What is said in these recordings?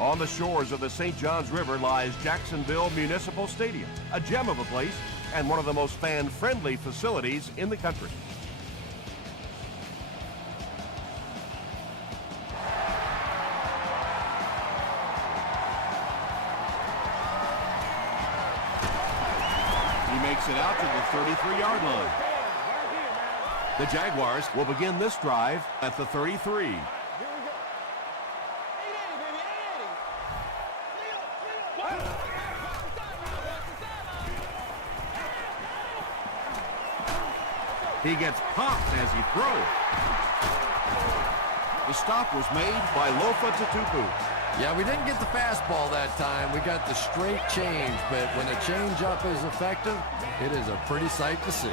On the shores of the St. Johns River lies Jacksonville Municipal Stadium, a gem of a place and one of the most fan-friendly facilities in the country. He makes it out to the 33-yard line. The Jaguars will begin this drive at the 33. He gets popped as he throws. The stop was made by Lofa Tatupu. Yeah, we didn't get the fastball that time. We got the straight change, but when a change-up is effective, it is a pretty sight to see.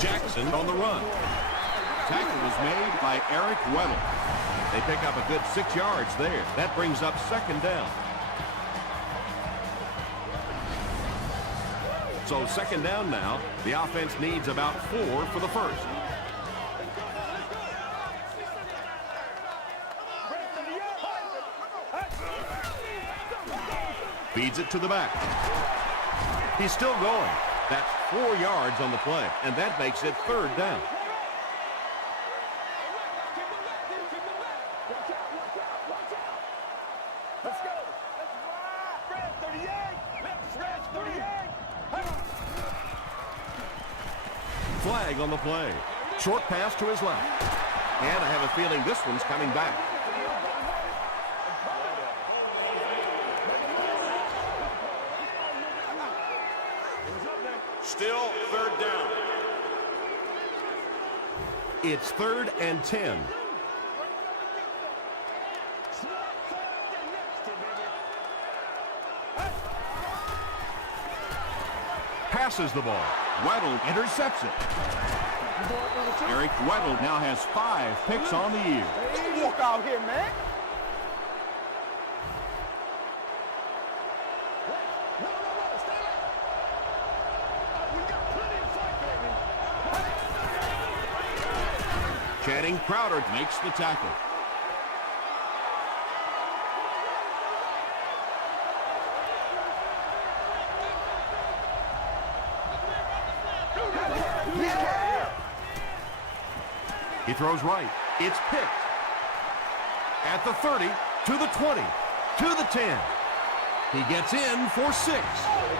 Jackson on the run. Tackle was made by Eric Weddle. They pick up a good 6 yards there. That brings up second down. So second down now. The offense needs about 4 for the first. Feeds it to the back. He's still going. That's 4 yards on the play, and that makes it third down. Flag on the play. Short pass to his left. And I have a feeling this one's coming back. Still third down. It's 3rd and 10. Passes the ball. Weddle intercepts it. Eric Weddle now has 5 picks on the year. Don't walk out here, man. Channing Crowder makes the tackle. He throws right. It's picked. At the 30, to the 20, to the 10. He gets in for 6.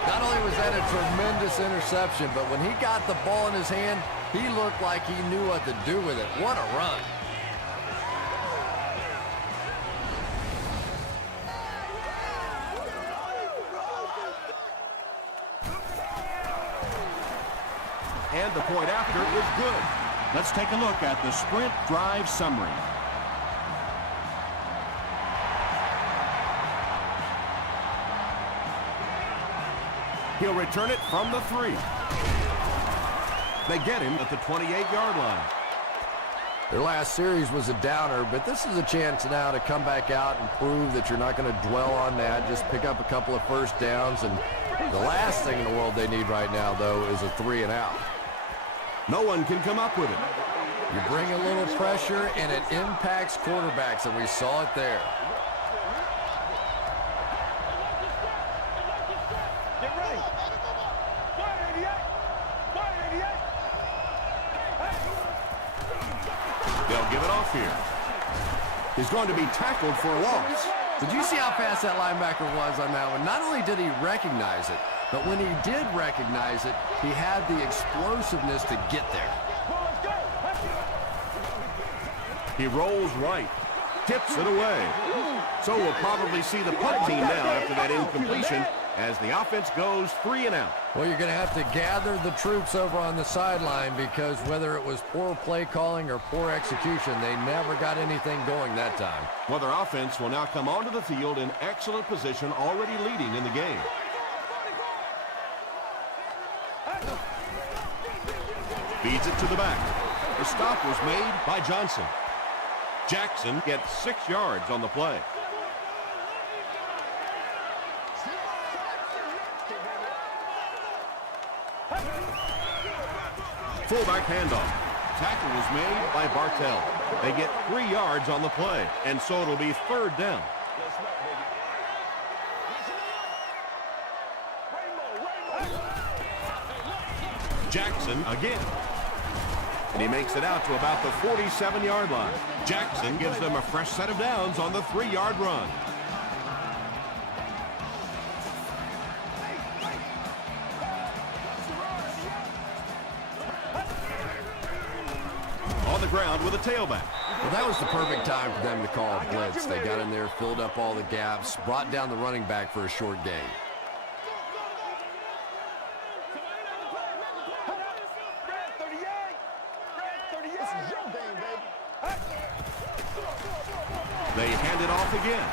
Not only was that a tremendous interception, but when he got the ball in his hand, he looked like he knew what to do with it. What a run. And the point after is good. Let's take a look at the sprint drive summary. He'll return it from the 3. They get him at the 28-yard line. Their last series was a downer, but this is a chance now to come back out and prove that you're not going to dwell on that. Just pick up a couple of first downs, and the last thing in the world they need right now, though, is a 3 and out. No one can come up with it. You bring a little pressure, and it impacts quarterbacks, and we saw it there. They'll give it off here. He's going to be tackled for a loss. Did you see how fast that linebacker was on that one? Not only did he recognize it, but when he did recognize it, he had the explosiveness to get there. He rolls right, tips it away. So we'll probably see the punt team now after that incompletion as the offense goes 3 and out. Well, you're going to have to gather the troops over on the sideline because whether it was poor play calling or poor execution, they never got anything going that time. Well, their offense will now come onto the field in excellent position, already leading in the game. Feeds it to the back. The stop was made by Johnson. Jackson gets 6 yards on the play. Fullback handoff. tackle was made by Bartell. They get 3 yards on the play, and so it'll be 3rd down. Jackson again. And he makes it out to about the 47-yard line. Jackson gives them a fresh set of downs on the 3-yard run. On the ground with a tailback. Well, that was the perfect time for them to call a blitz. They got in there, filled up all the gaps, brought down the running back for a short gain. They hand it off again.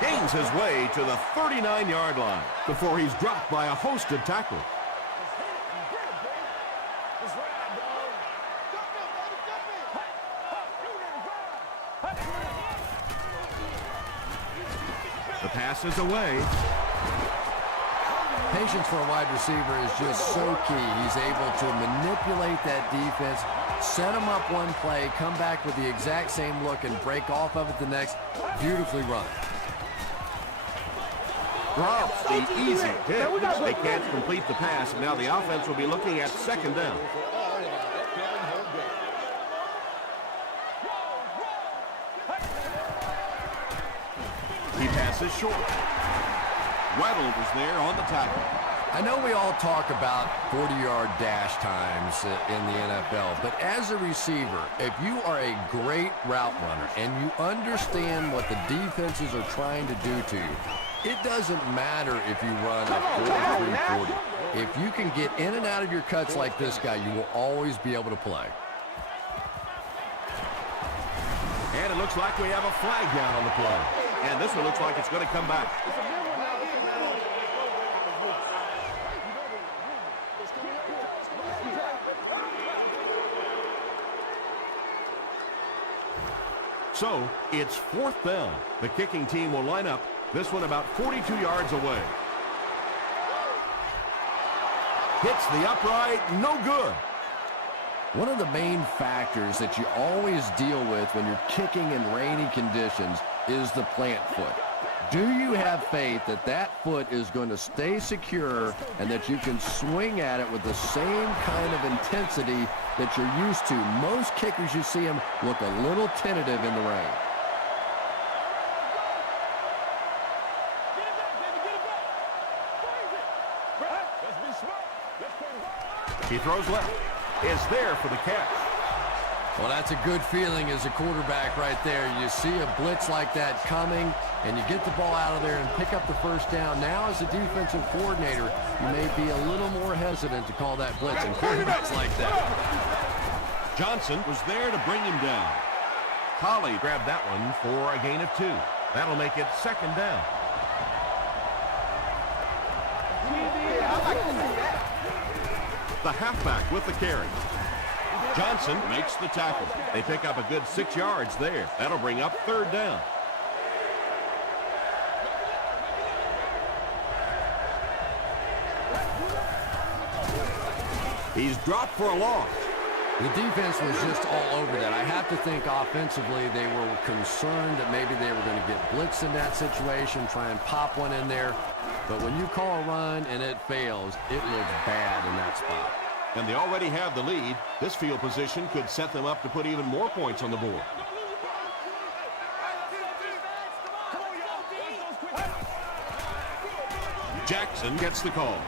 Gains his way to the 39-yard line before he's dropped by a host of tackles. The pass is away. Patience for a wide receiver is just so key. He's able to manipulate that defense, set them up one play, come back with the exact same look, and break off of it the next. Beautifully run. Drops the easy hit. They can't complete the pass, and now the offense will be looking at 2nd down. He passes short. Weddle was there on the tackle. I know we all talk about 40-yard dash times in the NFL, but as a receiver, if you are a great route runner and you understand what the defenses are trying to do to you, it doesn't matter if you run a 4-3-40. If you can get in and out of your cuts like this guy, you will always be able to play. And it looks like we have a flag down on the play. And this one looks like it's going to come back. So, it's 4th down. The kicking team will line up, this one about 42 yards away. Hits the upright, no good. One of the main factors that you always deal with when you're kicking in rainy conditions is the plant foot. Do you have faith that that foot is going to stay secure and that you can swing at it with the same kind of intensity that you're used to? Most kickers, you see them look a little tentative in the rain. He throws left. Is there for the catch. Well, that's a good feeling as a quarterback right there. You see a blitz like that coming, and you get the ball out of there and pick up the 1st down. Now, as a defensive coordinator, you may be a little more hesitant to call that blitz, and quarterbacks like that. Johnson was there to bring him down. Holly grabbed that one for a gain of 2. That'll make it 2nd down. The halfback with the carry. Johnson makes the tackle. They pick up a good 6 yards there. That'll bring up 3rd down. He's dropped for a loss. The defense was just all over that. I have to think offensively they were concerned that maybe they were going to get blitzed in that situation, try and pop one in there. But when you call a run and it fails, it looks bad in that spot. And they already have the lead. This field position could set them up to put even more points on the board. Jackson gets the call.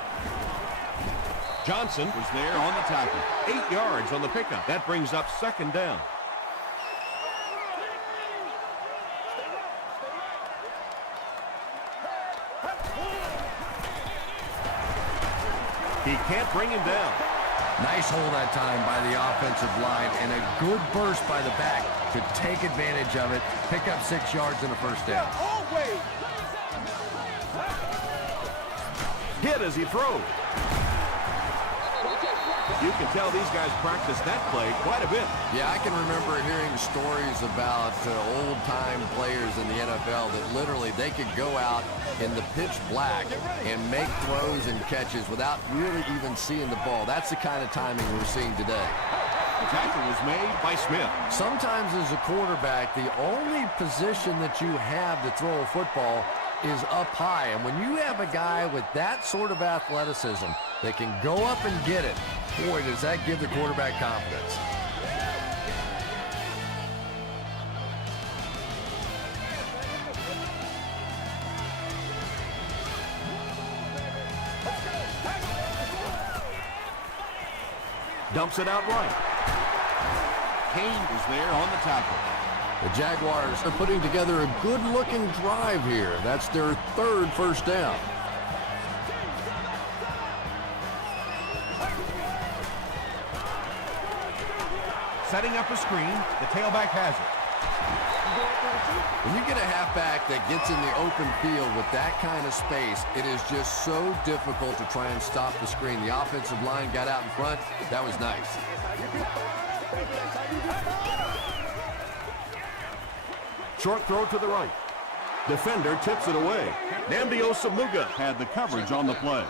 Johnson was there on the tackle. 8 yards on the pickup. That brings up 2nd down. He can't bring him down. Nice hold that time by the offensive line, and a good burst by the back to take advantage of it, pick up 6 yards and a 1st down. Hit as he throws. You can tell these guys practice that play quite a bit. Yeah, I can remember hearing stories about old-time players in the NFL that literally they could go out in the pitch black and make throws and catches without really even seeing the ball. That's the kind of timing we're seeing today. The tackle was made by Smith. Sometimes as a quarterback, the only position that you have to throw a football is up high. And when you have a guy with that sort of athleticism that can go up and get it, boy, does that give the quarterback confidence. Dumps it out right. Kane is there on the tackle. The Jaguars are putting together a good-looking drive here. That's their third first down. Setting up a screen. The tailback has it. When you get a halfback that gets in the open field with that kind of space, it is just so difficult to try and stop the screen. The offensive line got out in front. That was nice. Short throw to the right. Defender tips it away. Nnamdi Osamuga had the coverage on the play.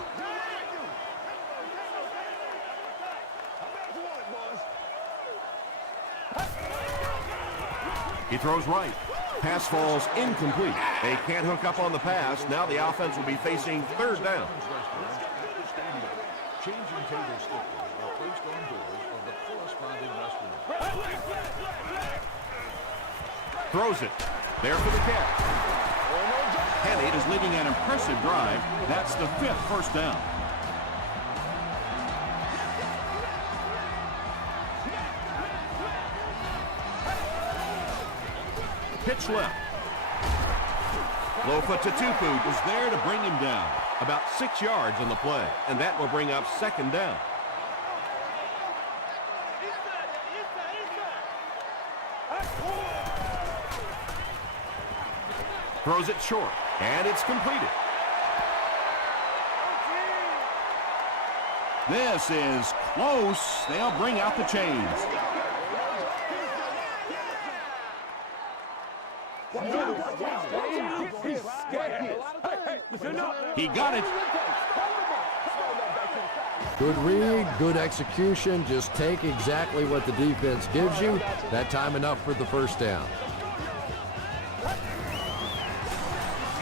He throws right. Pass falls incomplete. They can't hook up on the pass. Now the offense will be facing third down. Throws it. There for the catch. Hennig is leading an impressive drive. That's the 5th first down. Pitch left. Lofa Tatupu is there to bring him down. About 6 yards on the play, and that will bring up second down. Throws it short, and it's completed. This is close. They'll bring out the chains. He got it. Good read, good execution. Just take exactly what the defense gives you. That time enough for the first down.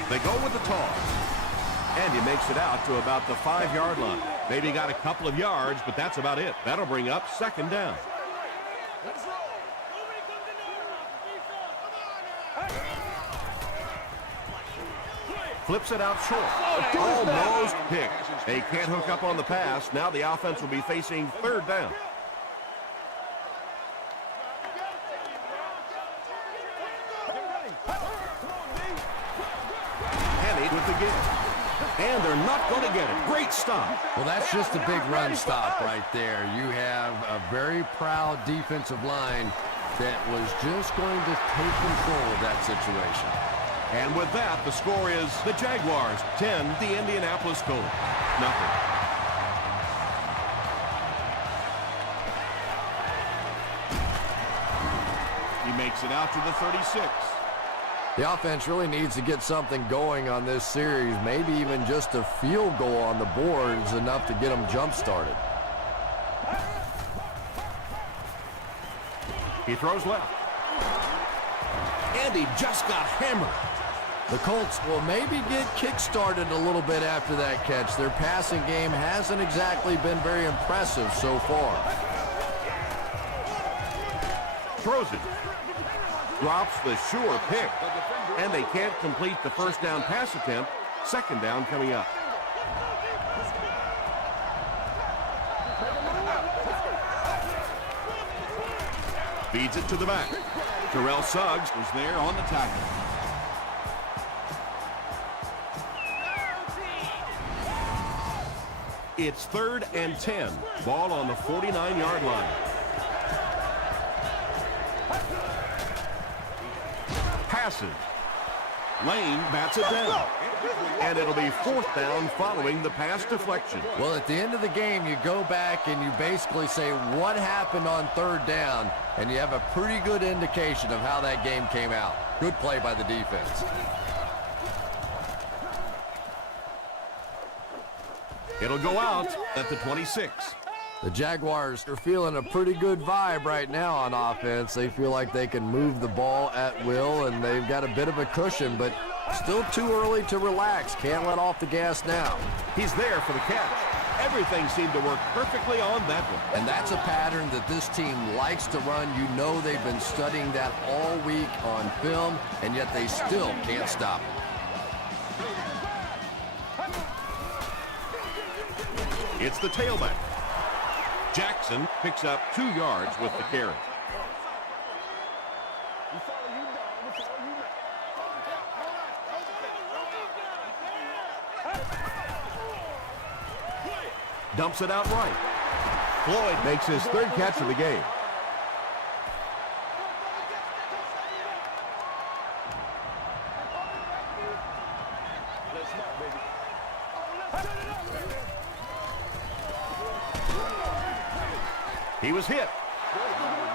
They go with the toss. And he makes it out to about the 5-yard line. Maybe got a couple of yards, but that's about it. That'll bring up second down. Flips it out short. Almost picked. They can't hook up on the pass. Now the offense will be facing third down. Hennig with the give. And they're not going to get it. Great stop. Well, that's just a big run stop right there. You have a very proud defensive line that was just going to take control of that situation. And with that, the score is the Jaguars 10, the Indianapolis Colts nothing. He makes it out to the 36. The offense really needs to get something going on this series. Maybe even just a field goal on the board is enough to get them jump-started. He throws left. And he just got hammered. The Colts will maybe get kick-started a little bit after that catch. Their passing game hasn't exactly been very impressive so far. Throws it. Drops the sure pick. And they can't complete the first down pass attempt. Second down coming up. Feeds it to the back. Terrell Suggs was there on the tackle. It's 3rd and 10. Ball on the 49-yard line. Passes. Lane bats it down. And it'll be 4th down following the pass deflection. Well, at the end of the game, you go back and you basically say what happened on 3rd down, and you have a pretty good indication of how that game came out. Good play by the defense. It'll go out at the 26. The Jaguars are feeling a pretty good vibe right now on offense. They feel like they can move the ball at will, and they've got a bit of a cushion, but still too early to relax. Can't let off the gas now. He's there for the catch. Everything seemed to work perfectly on that one. And that's a pattern that this team likes to run. You know they've been studying that all week on film, and yet they still can't stop it. It's the tailback. Jackson picks up 2 yards with the carry. Dumps it out right. Floyd makes his 3rd catch of the game. He was hit.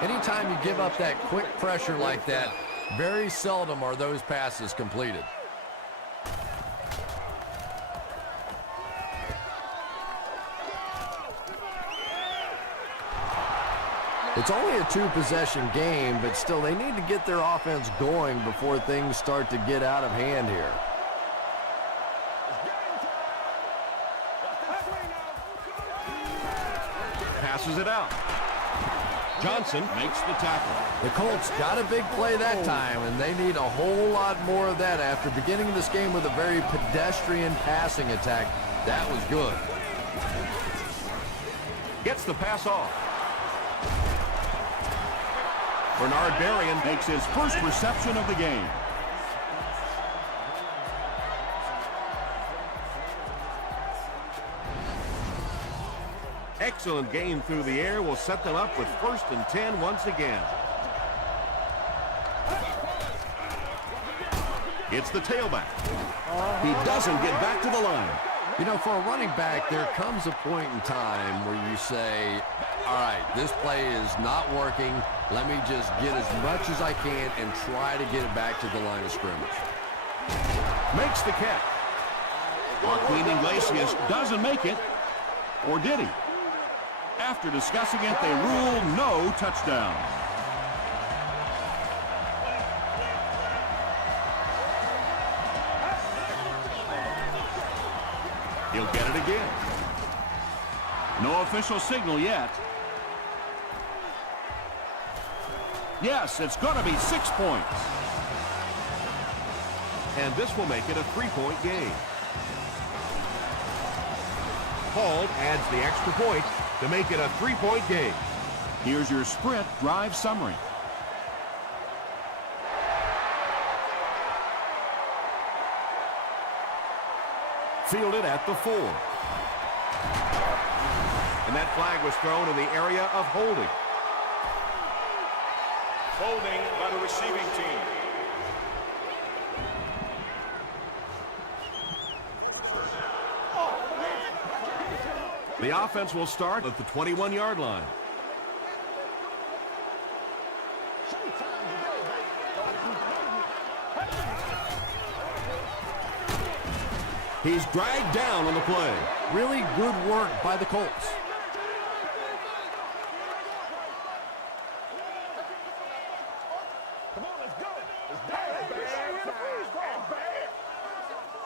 Anytime you give up that quick pressure like that, very seldom are those passes completed. It's only a 2-possession game, but still they need to get their offense going before things start to get out of hand here. Passes it out. Johnson makes the tackle. The Colts got a big play that time, and they need a whole lot more of that after beginning this game with a very pedestrian passing attack. That was good. Gets the pass off. Bernard Berrien makes his first reception of the game. Excellent game through the air will set them up with 1st and 10 once again. It's the tailback. He doesn't get back to the line. You know, for a running back, there comes a point in time where you say, all right, this play is not working. Let me just get as much as I can and try to get it back to the line of scrimmage. Makes the catch. Joaquin Iglesias doesn't make it. Or did he? After discussing it, they rule no touchdown. He'll get it again. No official signal yet. Yes, it's going to be 6 points. And this will make it a 3-point game. Hall adds the extra point to make it a 3-point game. Here's your sprint drive summary. Fielded at the 4. And that flag was thrown in the area of holding. Holding by the receiving team. The offense will start at the 21-yard line. He's dragged down on the play. Really good work by the Colts.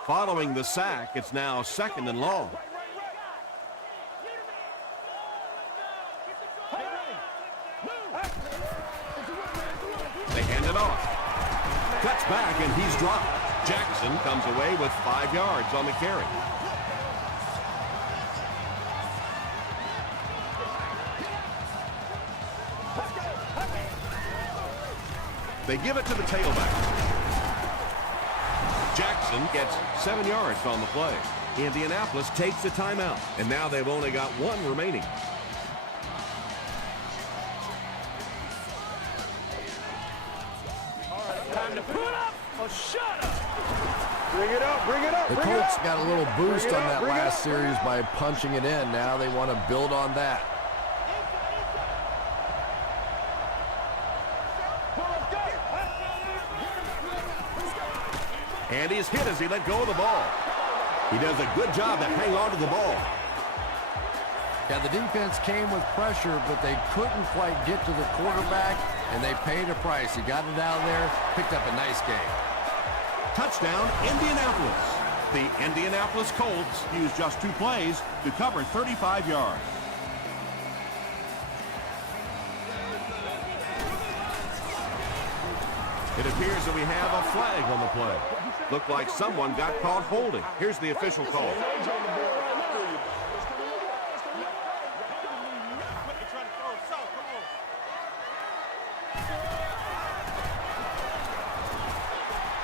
Following the sack, it's now 2nd and long. They hand it off. Cuts back, and he's dropped. Jackson comes away with 5 yards on the carry. They give it to the tailback. Jackson gets 7 yards on the play. Indianapolis takes a timeout, and now they've only got 1 remaining. Time to put up or shut up. Bring it up, bring it up. The Colts got a little boost on that last series by punching it in. Now they want to build on that. And he's hit as he let go of the ball. He does a good job to hang on to the ball. Yeah, the defense came with pressure, but they couldn't quite get to the quarterback, and they paid a price. He got it out of there, picked up a nice game. Touchdown, Indianapolis. The Indianapolis Colts used just 2 plays to cover 35 yards. It appears that we have a flag on the play. Looked like someone got caught holding. Here's the official call.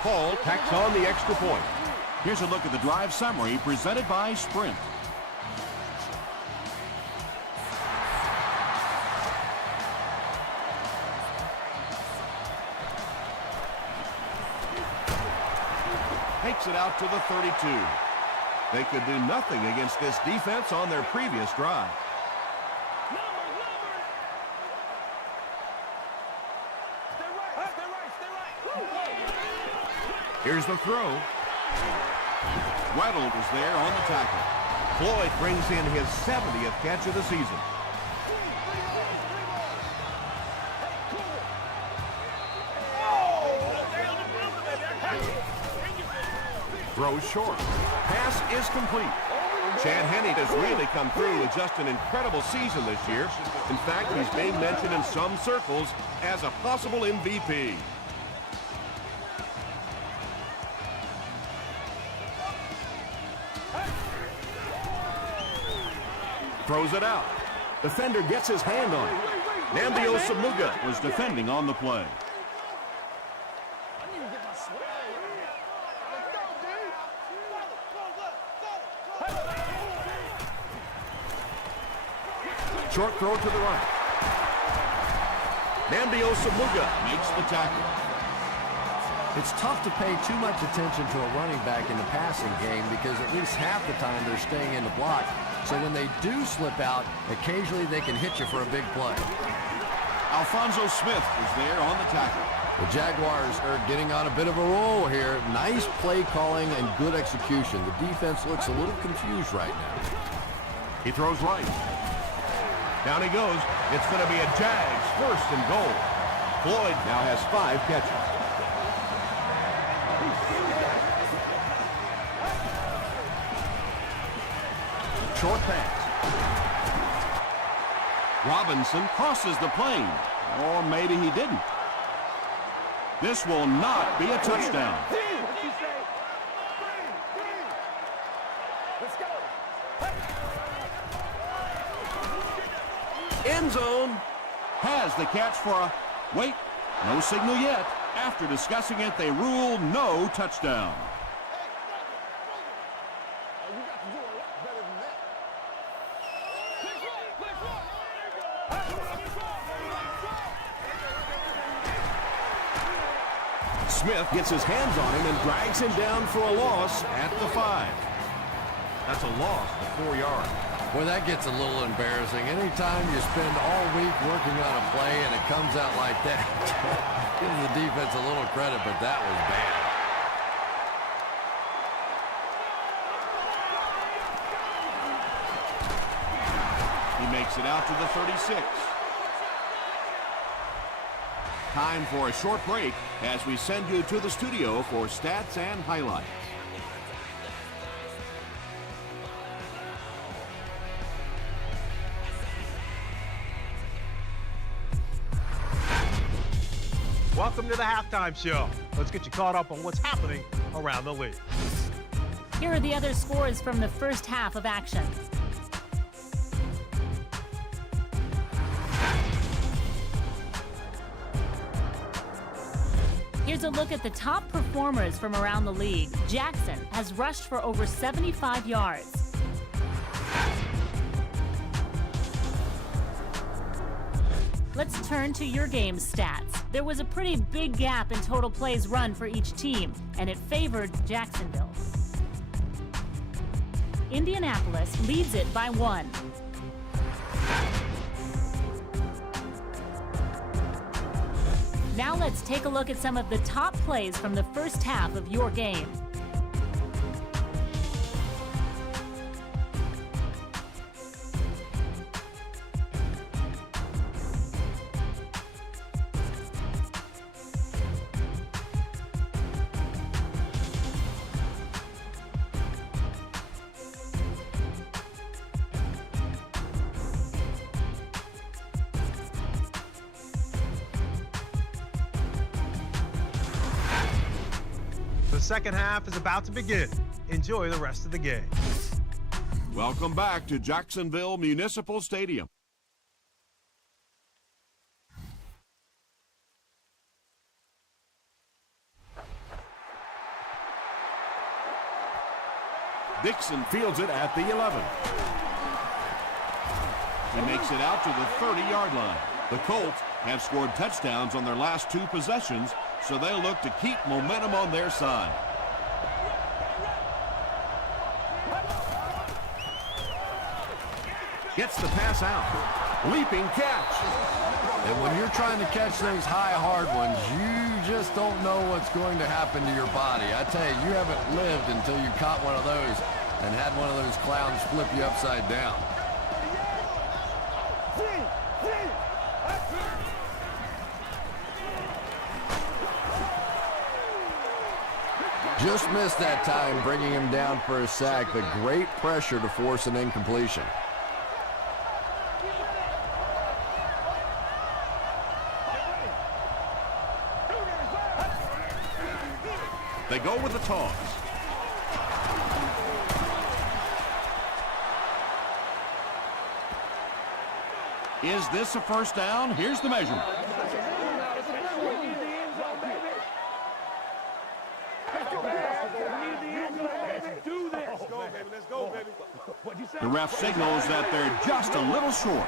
Hall tacks on the extra point. Here's a look at the drive summary presented by Sprint. Takes it out to the 32. They could do nothing against this defense on their previous drive. Here's the throw. Weddle was there on the tackle. Floyd brings in his 70th catch of the season. Throws short. Pass is complete. Chad Henne has really come through with just an incredible season this year. In fact, he's being mentioned in some circles as a possible MVP. Throws it out. Defender gets his hand on it. Namdi Osamuga was defending on the play. Short throw to the right. Namdi Osamuga makes the tackle. It's tough to pay too much attention to a running back in the passing game because at least half the time they're staying in the block. So when they do slip out, occasionally they can hit you for a big play. Alfonso Smith is there on the tackle. The Jaguars are getting on a bit of a roll here. Nice play calling and good execution. The defense looks a little confused right now. He throws right. Down he goes. It's going to be a Jags first and goal. Floyd now has 5 catches. Short pass. Robinson crosses the plane. Or maybe he didn't. This will not be a touchdown. End zone. Has the catch for a... Wait, no signal yet. After discussing it, they rule no touchdown. Smith gets his hands on him and drags him down for a loss at the 5. That's a loss of 4 yards. Boy, that gets a little embarrassing. Anytime you spend all week working on a play and it comes out like that, give the defense a little credit, but that was bad. He makes it out to the 36. Time for a short break as we send you to the studio for stats and highlights. Welcome to the halftime show. Let's get you caught up on what's happening around the league. Here are the other scores from the first half of action. Here's a look at the top performers from around the league. Jackson has rushed for over 75 yards. Let's turn to your game's stats. There was a pretty big gap in total plays run for each team, and it favored Jacksonville. Indianapolis leads it by 1. Now let's take a look at some of the top plays from the first half of your game. The second half is about to begin. Enjoy the rest of the game. Welcome back to Jacksonville Municipal Stadium. Dixon fields it at the 11. He makes it out to the 30-yard line. The Colts have scored touchdowns on their last 2 possessions, so they'll look to keep momentum on their side. Gets the pass out. Leaping catch. And when you're trying to catch those high, hard ones, you just don't know what's going to happen to your body. I tell you, you haven't lived until you caught one of those and had one of those clowns flip you upside down. Just missed that time, bringing him down for a sack, but great pressure to force an incompletion. They go with the toss. Is this a first down? Here's the measurement. The ref signals that they're just a little short.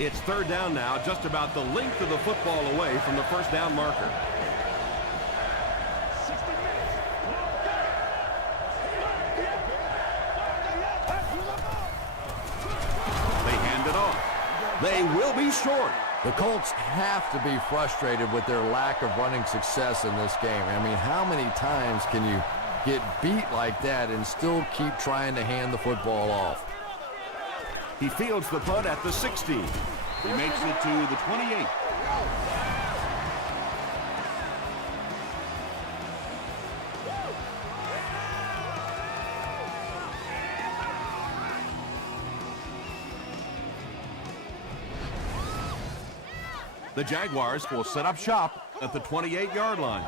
It's third down now, just about the length of the football away from the first down marker. They hand it off. They will be short. The Colts have to be frustrated with their lack of running success in this game. I mean, how many times can you get beat like that and still keep trying to hand the football off? He fields the punt at the 16. He makes it to the 28. The Jaguars will set up shop at the 28-yard line.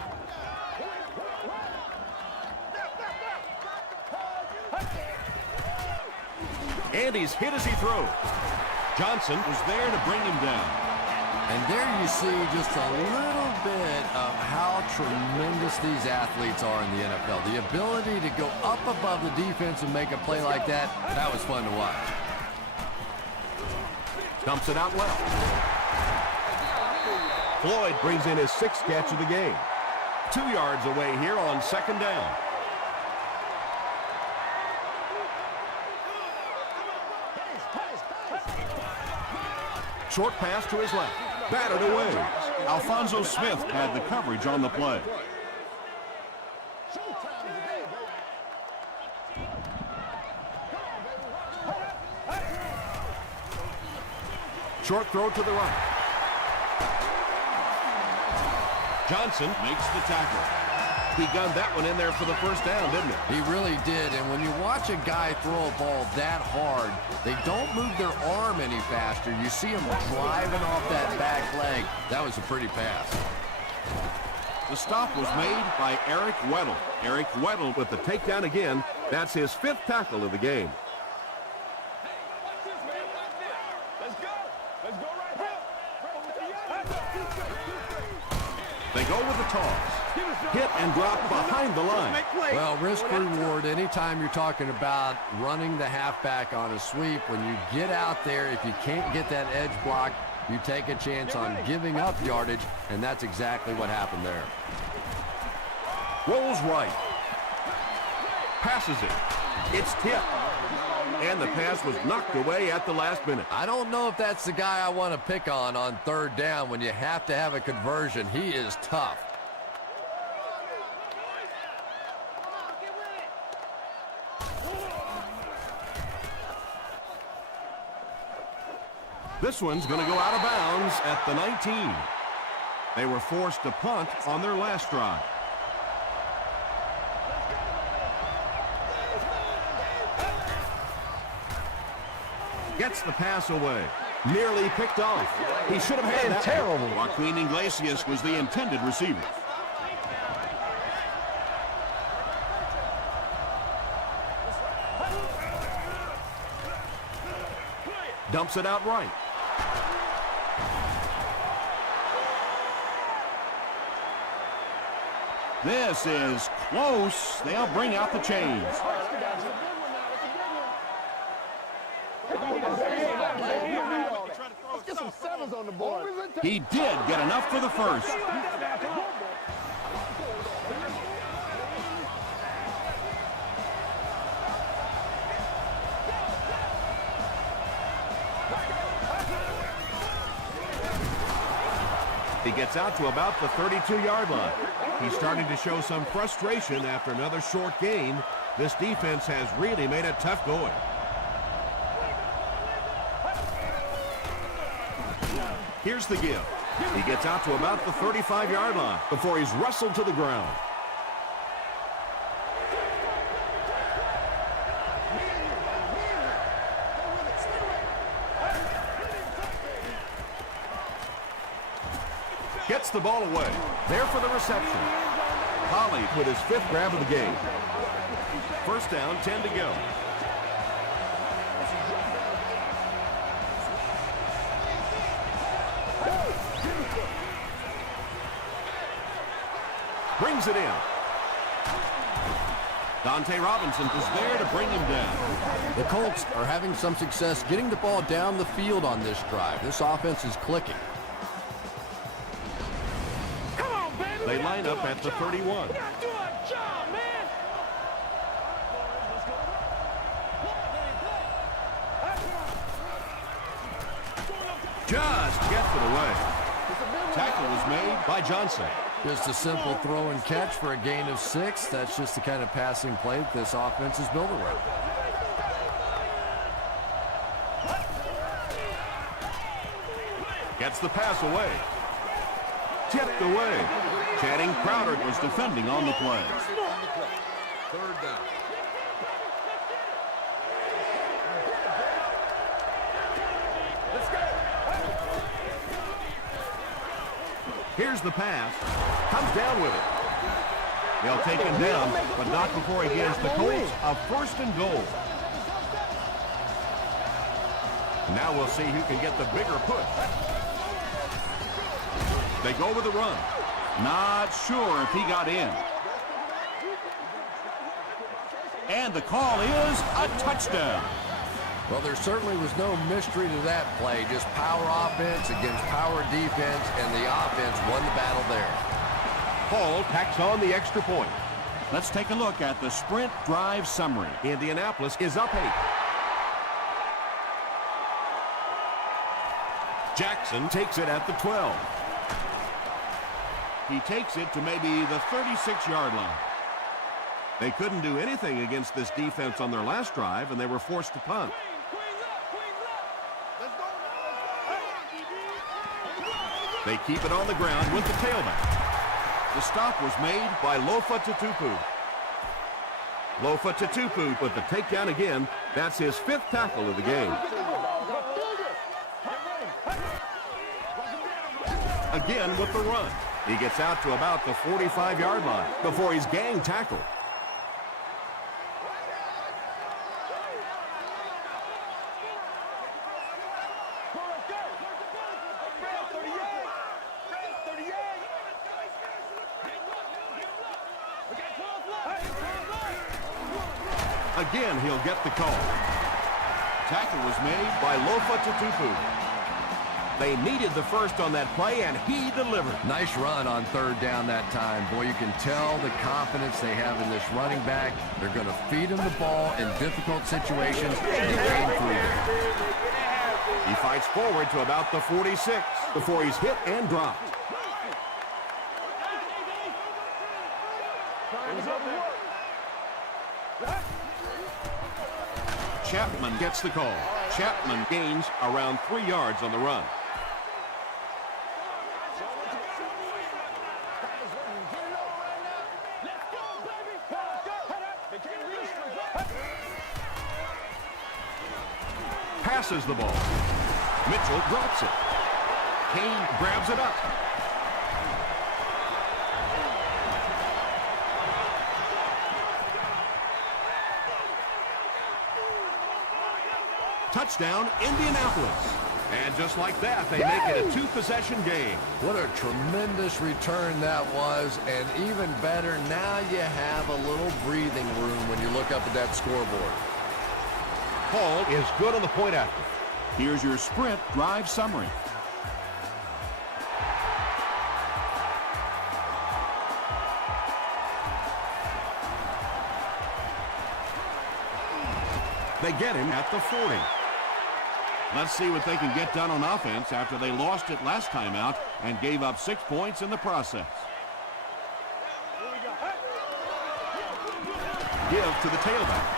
And he's hit as he throws. Johnson was there to bring him down. And there you see just a little bit of how tremendous these athletes are in the NFL. The ability to go up above the defense and make a play like that, that was fun to watch. Dumps it out well. Floyd brings in his 6th catch of the game. 2 yards away here on second down. Short pass to his left. Batted away. Alfonso Smith had the coverage on the play. Short throw to the right. Johnson makes the tackle. He gunned that one in there for the first down, didn't he? He really did, and when you watch a guy throw a ball that hard, they don't move their arm any faster. You see him driving off that back leg. That was a pretty pass. The stop was made by Eric Weddle. Eric Weddle with the takedown again. That's his 5th tackle of the game. They go with the toss. Hit and drop behind the line. Well, risk reward, anytime you're talking about running the halfback on a sweep, when you get out there, if you can't get that edge block, you take a chance on giving up yardage, and that's exactly what happened there. Rolls right. Passes it. It's tipped. And the pass was knocked away at the last minute. I don't know if that's the guy I want to pick on third down when you have to have a conversion. He is tough. This one's going to go out of bounds at the 19. They were forced to punt on their last drive. Gets the pass away. Nearly picked off. He should have had that. Terrible. Joaquin Iglesias was the intended receiver. Dumps it out right. This is close. They'll bring out the chains. Let's get some sevens on the board. He did get enough for the first. He gets out to about the 32-yard line. He's starting to show some frustration after another short gain. This defense has really made it tough going. Here's the give. He gets out to about the 35-yard line before he's wrestled to the ground. Gets the ball away. There for the reception. Holly with his 5th grab of the game. First down, 10 to go. Brings it in. Dante Robinson is there to bring him down. The Colts are having some success getting the ball down the field on this drive. This offense is clicking. They line up at the 31. Just gets it away. Tackle was made by Johnson. Just a simple throw and catch for a gain of 6. That's just the kind of passing play that this offense is built around. Gets the pass away. Tipped away. Channing Crowder was defending on the play. Third down. Here's the pass. Comes down with it. They'll take him down, but not before he gives the Colts a 1st and goal. Now we'll see who can get the bigger push. They go with the run. Not sure if he got in. And the call is a touchdown. Well, there certainly was no mystery to that play. Just power offense against power defense, and the offense won the battle there. Paul tacks on the extra point. Let's take a look at the sprint drive summary. Indianapolis is up 8. Jackson takes it at the 12. He takes it to maybe the 36-yard line. They couldn't do anything against this defense on their last drive, and they were forced to punt. They keep it on the ground with the tailback. The stop was made by Lofa Tatupu. Lofa Tatupu with the takedown again. That's his 5th tackle of the game. Again with the run. He gets out to about the 45-yard line before he's gang tackled. Again, he'll get the call. Tackle was made by Lofa Tatupu. They needed the first on that play, and he delivered. Nice run on 3rd down that time. Boy, you can tell the confidence they have in this running back. They're going to feed him the ball in difficult situations and gain through. He fights forward to about the 46 before he's hit and dropped. Chapman gets the call. Chapman gains around 3 yards on the run. Passes the ball. Mitchell drops it. Kane grabs it up. Touchdown, Indianapolis. And just like that, they make it a two-possession game. What a tremendous return that was, and even better, now you have a little breathing room when you look up at that scoreboard. Paul is good on the point after. Here's your sprint drive summary. They get him at the 40. Let's see what they can get done on offense after they lost it last time out and gave up 6 points in the process. Give to the tailback.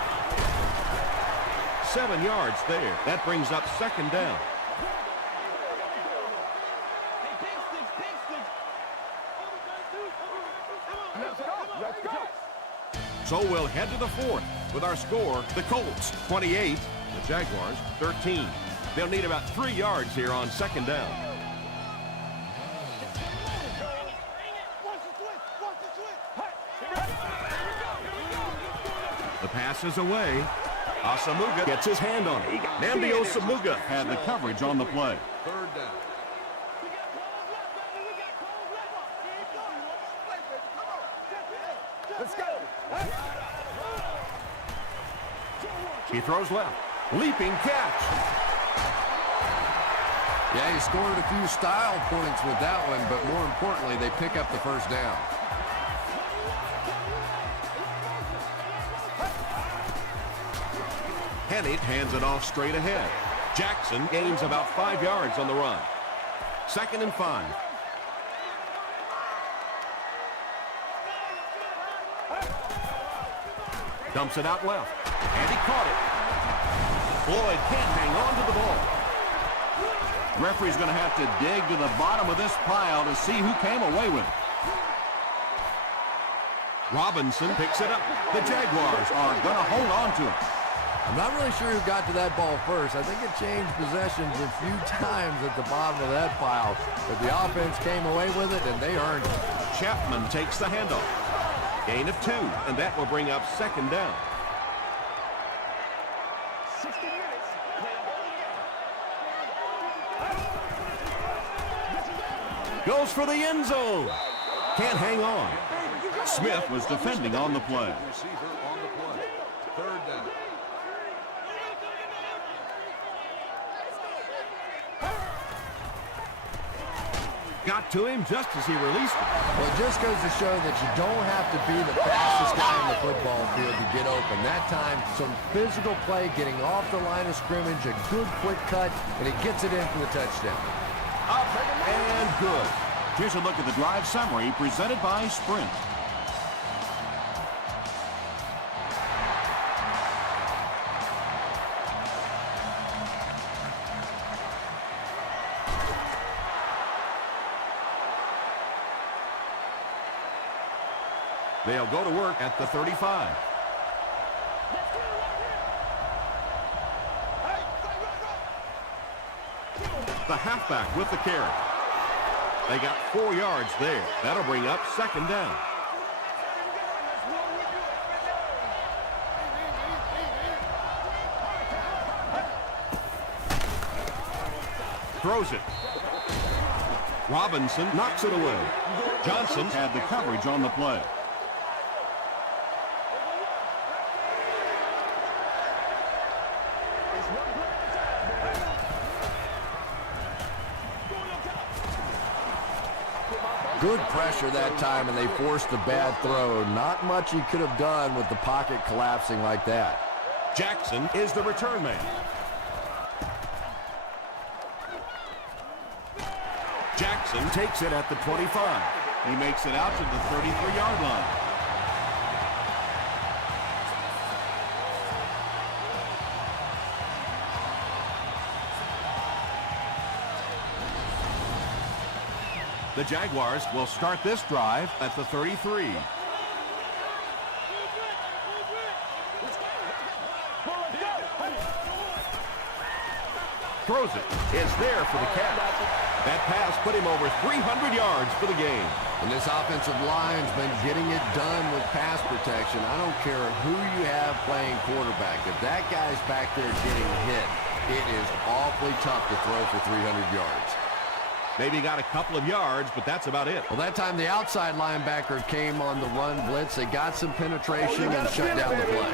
7 yards there. That brings up second down. So we'll head to the fourth with our score, the Colts 28, the Jaguars 13. They'll need about 3 yards here on second down. The pass is away. Osamuga gets his hand on it. Namdi Osamuga had the coverage on the play. Third down. Let's go. He throws left. Leaping catch. Yeah, he scored a few style points with that one, but more importantly, they pick up the first down. Hennett hands it off straight ahead. Jackson gains about 5 yards on the run. 2nd and 5. Dumps it out left. And he caught it. Floyd can't hang on to the ball. Referee's going to have to dig to the bottom of this pile to see who came away with it. Robinson picks it up. The Jaguars are going to hold on to it. I'm not really sure who got to that ball first. I think it changed possessions a few times at the bottom of that pile, but the offense came away with it, and they earned it. Chapman takes the handoff. Gain of 2, and that will bring up second down. 60 minutes. Goes for the end zone. Can't hang on. Smith was defending on the play. Receiver on the play. Third down. Got to him just as he released it. Well, it just goes to show that you don't have to be the fastest guy on the football field to get open. That time, some physical play, getting off the line of scrimmage, a good quick cut, and he gets it in for the touchdown. Up and good. Here's a look at the drive summary presented by Sprint. They'll go to work at the 35. The halfback with the carry. They got 4 yards there. That'll bring up second down. Throws it. Robinson knocks it away. Johnson had the coverage on the play. Good pressure that time, and they forced the bad throw. Not much he could have done with the pocket collapsing like that. Jackson is the return man. Jackson takes it at the 25. He makes it out to the 33-yard line. The Jaguars will start this drive at the 33. throws it. It's there for the catch. That pass put him over 300 yards for the game. And this offensive line's been getting it done with pass protection. I don't care who you have playing quarterback. If that guy's back there getting hit, it is awfully tough to throw for 300 yards. Maybe got a couple of yards, but that's about it. Well, that time the outside linebacker came on the run blitz. They got some penetration and shut down the play.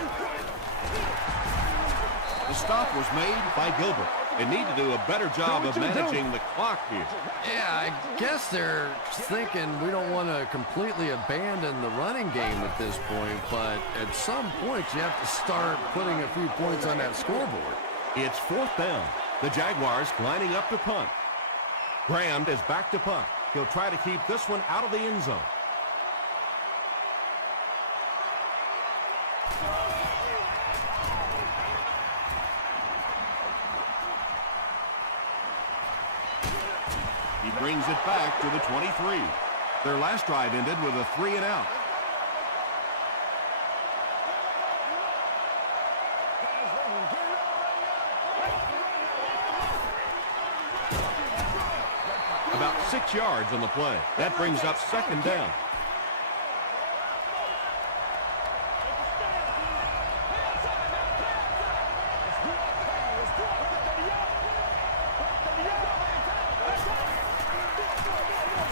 The stop was made by Gilbert. They need to do a better job of managing the clock here. Yeah, I guess they're thinking we don't want to completely abandon the running game at this point, but at some point you have to start putting a few points on that scoreboard. It's 4th down. The Jaguars lining up to punt. Graham is back to punt. He'll try to keep this one out of the end zone. He brings it back to the 23. Their last drive ended with a 3-and-out. About 6 yards on the play. That brings up 2nd down.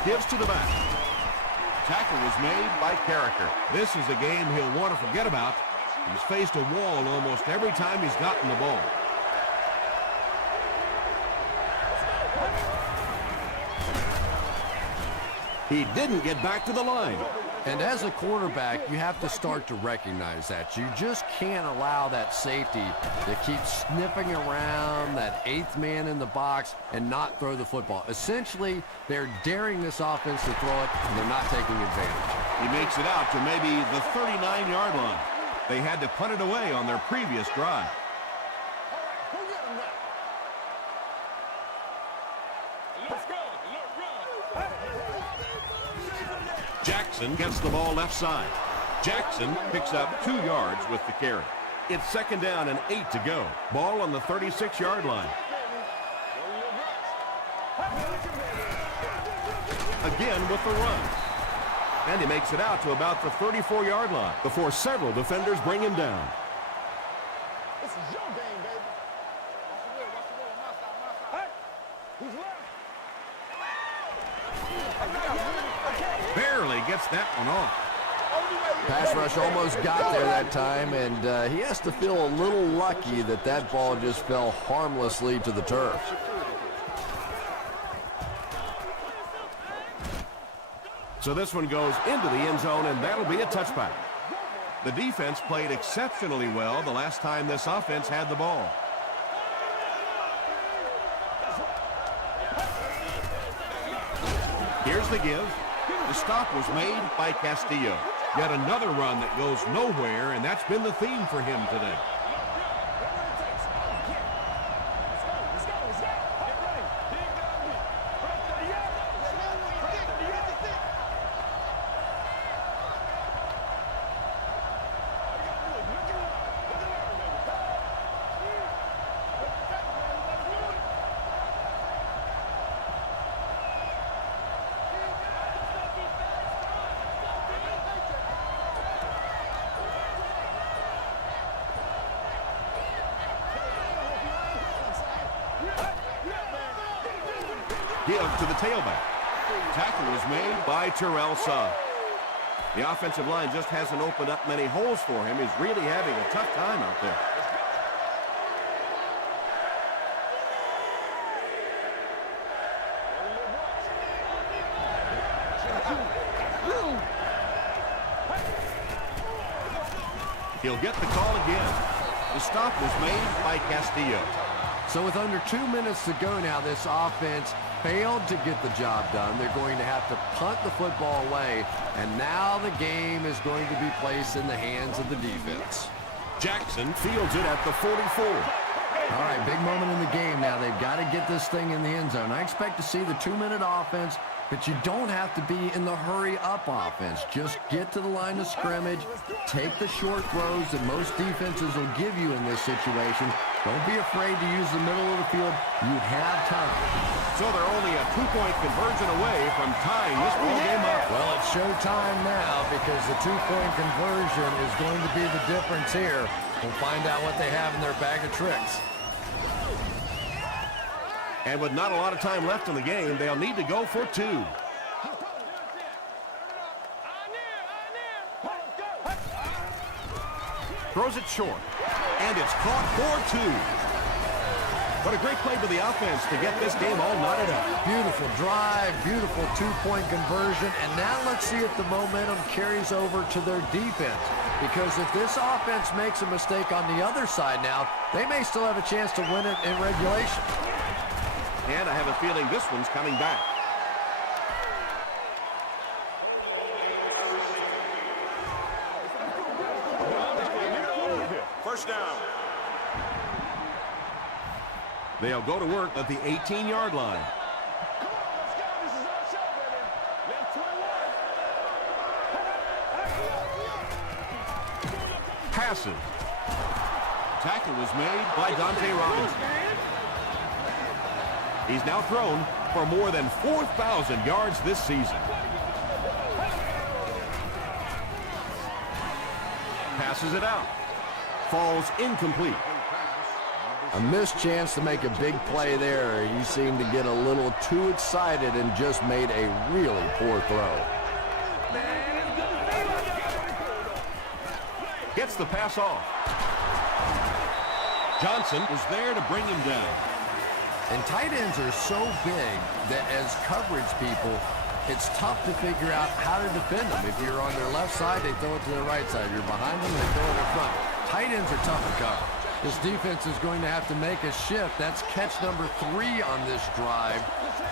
Gives to the back. Tackle was made by Carricker. This is a game he'll want to forget about. He's faced a wall almost every time he's gotten the ball. He didn't get back to the line. And as a quarterback, you have to start to recognize that. You just can't allow that safety to keep sniffing around that 8th man in the box and not throw the football. Essentially, they're daring this offense to throw it, and they're not taking advantage. He makes it out to maybe the 39-yard line. They had to punt it away on their previous drive. Jackson gets the ball left side. Jackson picks up 2 yards with the carry. It's 2nd down and 8 to go. Ball on the 36-yard line. Again with the run. And he makes it out to about the 34-yard line before several defenders bring him down. This is your game, baby. Barely gets that one off. Pass rush almost got there that time, and he has to feel a little lucky that that ball just fell harmlessly to the turf. So this one goes into the end zone, and that'll be a touchback. The defense played exceptionally well the last time this offense had the ball. Here's the give. The stop was made by Castillo. Yet another run that goes nowhere, and that's been the theme for him today. Give to the tailback. Tackle was made by Terrell Suggs. The offensive line just hasn't opened up many holes for him. He's really having a tough time out there. He'll get the call again. The stop was made by Castillo. So with under 2 minutes to go now, this offense failed to get the job done. They're going to have to punt the football away, and now the game is going to be placed in the hands of the defense. Jackson fields it at the 44. All right, big moment in the game now. They've got to get this thing in the end zone. I expect to see the 2-minute offense But you don't have to be in the hurry-up offense. Just get to the line of scrimmage, take the short throws that most defenses will give you in this situation. Don't be afraid to use the middle of the field. You have time. So they're only a 2-point conversion away from tying this ball game up. Well, it's showtime now because the 2-point conversion is going to be the difference here. We'll find out what they have in their bag of tricks. And with not a lot of time left in the game, they'll need to go for 2. Throws it short. And it's caught for 2. What a great play by the offense to get this game all knotted up. Beautiful drive, beautiful 2-point conversion. And now let's see if the momentum carries over to their defense. Because if this offense makes a mistake on the other side now, they may still have a chance to win it in regulation. And I have a feeling this one's coming back. First down. They'll go to work at the 18-yard line. Passes. Tackle was made by Dante Robinson. He's now thrown for more than 4,000 yards this season. Passes it out. Falls incomplete. A missed chance to make a big play there. He seemed to get a little too excited and just made a really poor throw. Gets the pass off. Johnson was there to bring him down. And tight ends are so big that as coverage people, it's tough to figure out how to defend them. If you're on their left side, they throw it to their right side. You're behind them, they throw it in front. Tight ends are tough to cover. This defense is going to have to make a shift. That's catch number 3 on this drive.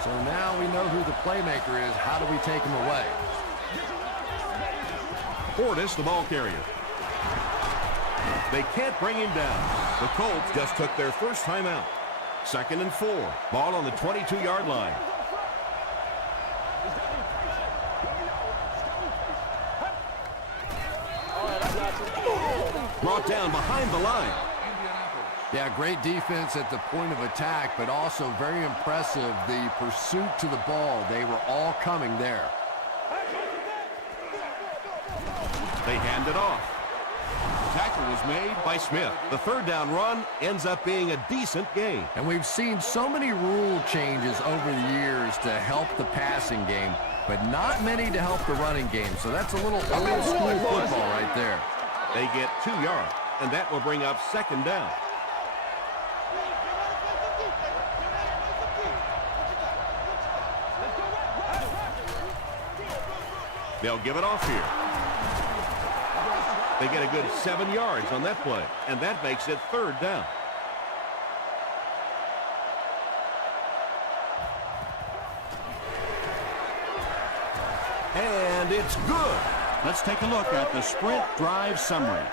So now we know who the playmaker is. How do we take him away? Portis, the ball carrier. They can't bring him down. The Colts just took their first time out. 2nd and 4. Ball on the 22-yard line. Brought down behind the line. Yeah, great defense at the point of attack, but also very impressive the pursuit to the ball. They were all coming there. They hand it off. Tackle was made by Smith. The 3rd down run ends up being a decent gain. And we've seen so many rule changes over the years to help the passing game, but not many to help the running game. So that's a little old school football right there. They get 2 yards, and that will bring up 2nd down. They'll give it off here. They get a good 7 yards on that play, and that makes it 3rd down. And it's good. Let's take a look at the sprint drive summary.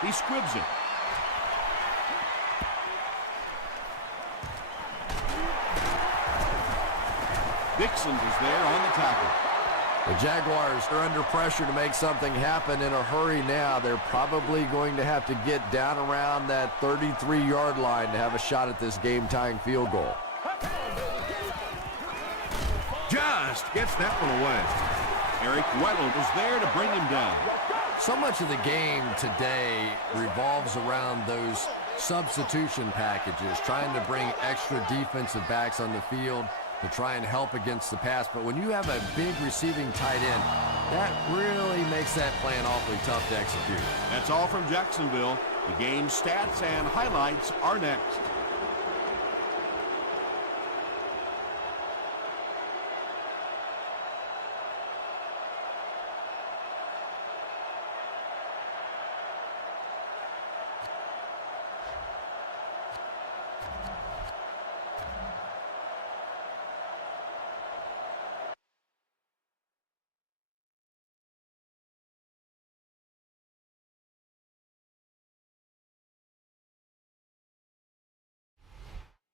He squibs it. Dixon is there on the tackle. The Jaguars are under pressure to make something happen in a hurry now. They're probably going to have to get down around that 33-yard line to have a shot at this game-tying field goal. Just gets that one away. Eric Weddle was there to bring him down. So much of the game today revolves around those substitution packages, trying to bring extra defensive backs on the field to try and help against the pass. But when you have a big receiving tight end, that really makes that plan awfully tough to execute. That's all from Jacksonville. The game stats and highlights are next.